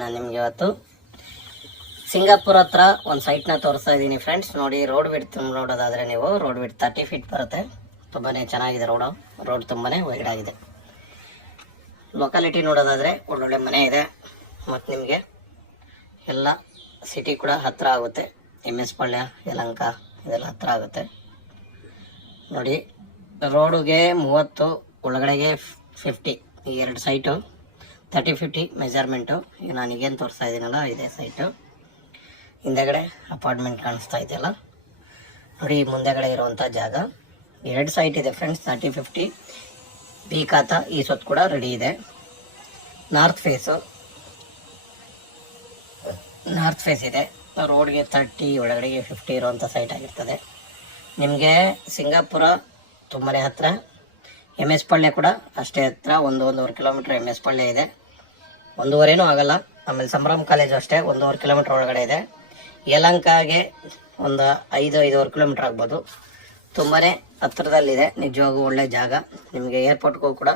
ನಾನು ನಿಮಗೆ ಇವತ್ತು ಸಿಂಗಾಪುರ ಹತ್ರ ಒಂದು ಸೈಟ್ನ ತೋರಿಸ್ತಾ ಇದ್ದೀನಿ ಫ್ರೆಂಡ್ಸ್. ನೋಡಿ, ರೋಡ್ ವಿಡ್ತ್ ನೋಡೋದಾದರೆ ನೀವು ರೋಡ್ ವಿಡ್ತ್ 30 ಫೀಟ್ ಬರುತ್ತೆ. ತುಂಬಾ ಚೆನ್ನಾಗಿದೆ ರೋಡ್ ತುಂಬಾ ವೈಡ್ ಆಗಿದೆ. ಲೊಕಾಲಿಟಿ ನೋಡೋದಾದರೆ ಒಳ್ಳೊಳ್ಳೆ ಮನೆ ಇದೆ ಮತ್ತು ನಿಮಗೆ ಎಲ್ಲ ಸಿಟಿ ಕೂಡ ಹತ್ತಿರ ಆಗುತ್ತೆ. MS ಪಾಳ್ಯ, ಯಲಹಂಕ ಇದೆಲ್ಲ ಹತ್ತಿರ ಆಗುತ್ತೆ. ನೋಡಿ, ರೋಡಿಗೆ 30, ಒಳಗಡೆಗೆ 50, ಈ ಎರಡು ಸೈಟು 30-50 ಮೆಜರ್ಮೆಂಟು. ಈಗ ನಾನೀಗೇನು ತೋರಿಸ್ತಾ ಇದ್ದೀನಲ್ಲ ಇದೇ ಸೈಟು. ಹಿಂದೆಗಡೆ ಅಪಾರ್ಟ್ಮೆಂಟ್ ಕಾಣಿಸ್ತಾ ಇದೆಯಲ್ಲ, ನೋಡಿ ಮುಂದೆಗಡೆ ಇರುವಂಥ ಜಾಗ. 2 ಸೈಟ್ ಇದೆ ಫ್ರೆಂಡ್ಸ್, 30-50. ಬಿ ಖಾತಾ ಈ ಸೊತ್ತು ಕೂಡ ರೆಡಿ ಇದೆ. ನಾರ್ತ್ ಫೇಸ್ ಇದೆ. ರೋಡ್ಗೆ 30, ಒಳಗಡೆಗೆ 50 ಇರುವಂಥ ಸೈಟ್ ಆಗಿರ್ತದೆ. ನಿಮಗೆ ಸಿಂಗಾಪುರ ತುಂಬಾ ಹತ್ತಿರ, MS ಪಾಳ್ಯ ಕೂಡ ಅಷ್ಟೇ ಹತ್ತಿರ. 1-1.5 ಕಿಲೋಮೀಟ್ರ್ MS ಪಾಳ್ಯ ಇದೆ. 1.5 ಆಗಲ್ಲ. ಆಮೇಲೆ ಸಂಭ್ರಮ್ ಕಾಲೇಜು ಅಷ್ಟೇ 1.5 ಕಿಲೋಮೀಟ್ರ್ ಒಳಗಡೆ ಇದೆ. ಯಲಹಂಕಾಗೆ ಒಂದು 5-5.5 ಕಿಲೋಮೀಟ್ರ್ ಆಗ್ಬೋದು. ತುಂಬಾ ಹತ್ತಿರದಲ್ಲಿದೆ. ನಿಜವಾಗೂ ಒಳ್ಳೆ ಜಾಗ. ನಿಮಗೆ ಏರ್ಪೋರ್ಟ್ಗೂ ಕೂಡ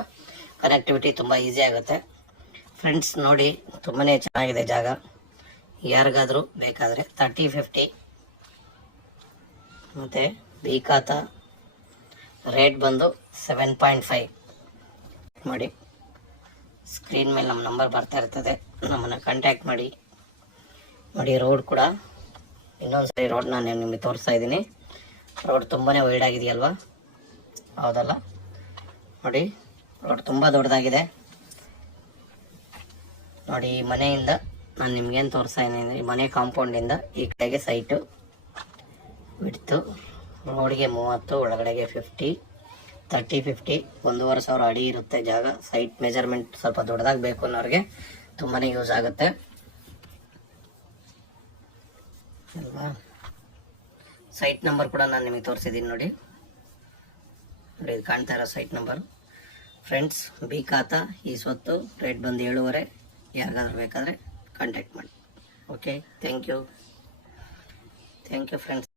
ಕನೆಕ್ಟಿವಿಟಿ ತುಂಬ ಈಸಿ ಆಗುತ್ತೆ ಫ್ರೆಂಡ್ಸ್. ನೋಡಿ, ತುಂಬಾ ಚೆನ್ನಾಗಿದೆ ಜಾಗ. ಯಾರಿಗಾದರೂ ಬೇಕಾದರೆ 30-50 ಮತ್ತು ಬಿ ಖಾತಾ ರೇಟ್ ಬಂದು 7.5 ಮಾಡಿ. ಸ್ಕ್ರೀನ್ ಮೇಲೆ ನಮ್ಮ ನಂಬರ್ ಬರ್ತಾ ಇರ್ತದೆ, ನಮ್ಮನ್ನು ಕಾಂಟ್ಯಾಕ್ಟ್ ಮಾಡಿ. ನೋಡಿ, ರೋಡ್ ಕೂಡ ಇನ್ನೊಂದು ಸರಿ ರೋಡ್ ನಾನು ನಿಮಗೆ ತೋರಿಸ್ತಾ ಇದ್ದೀನಿ. ರೋಡ್ ತುಂಬಾ ವೈಡ್ ಆಗಿದೆಯಲ್ವಾ? ಹೌದಲ್ಲ? ನೋಡಿ, ರೋಡ್ ತುಂಬ ದೊಡ್ಡದಾಗಿದೆ. ನೋಡಿ, ಈ ಮನೆಯಿಂದ ನಾನು ನಿಮ್ಗೇನು ತೋರಿಸ್ತಾ ಇದ್ದೀನಿ, ಈ ಮನೆ ಕಾಂಪೌಂಡಿಂದ ಈ ಕಡೆಗೆ ಸೈಟು ಬಿಡ್ತು. ರೋಡ್ಗೆ 30, ಒಳಗಡೆಗೆ 50, 30-50, 1,500 ಅಡಿ ಇರುತ್ತೆ ಜಾಗ. ಸೈಟ್ ಮೆಜರ್ಮೆಂಟ್ ಸ್ವಲ್ಪ ದೊಡ್ಡದಾಗಿ ಬೇಕು ಅನ್ನೋರಿಗೆ ತುಂಬಾ ಯೂಸ್ ಆಗುತ್ತೆ ಅಲ್ವಾ? ಸೈಟ್ ನಂಬರ್ ಕೂಡ ನಾನು ನಿಮಗೆ ತೋರಿಸಿದ್ದೀನಿ. ನೋಡಿ, ಇದು ಕಾಣ್ತಾ ಇರೋ ಸೈಟ್ ನಂಬರ್ ಫ್ರೆಂಡ್ಸ್. ಬಿ ಖಾತಾ ಈ ಸ್ವತ್ತು ರೇಟ್ ಬಂದು 7.5. ಯಾರಿಗಾದ್ರೂ ಬೇಕಾದರೆ ಕಾಂಟ್ಯಾಕ್ಟ್ ಮಾಡಿ. Okay, thank you friends.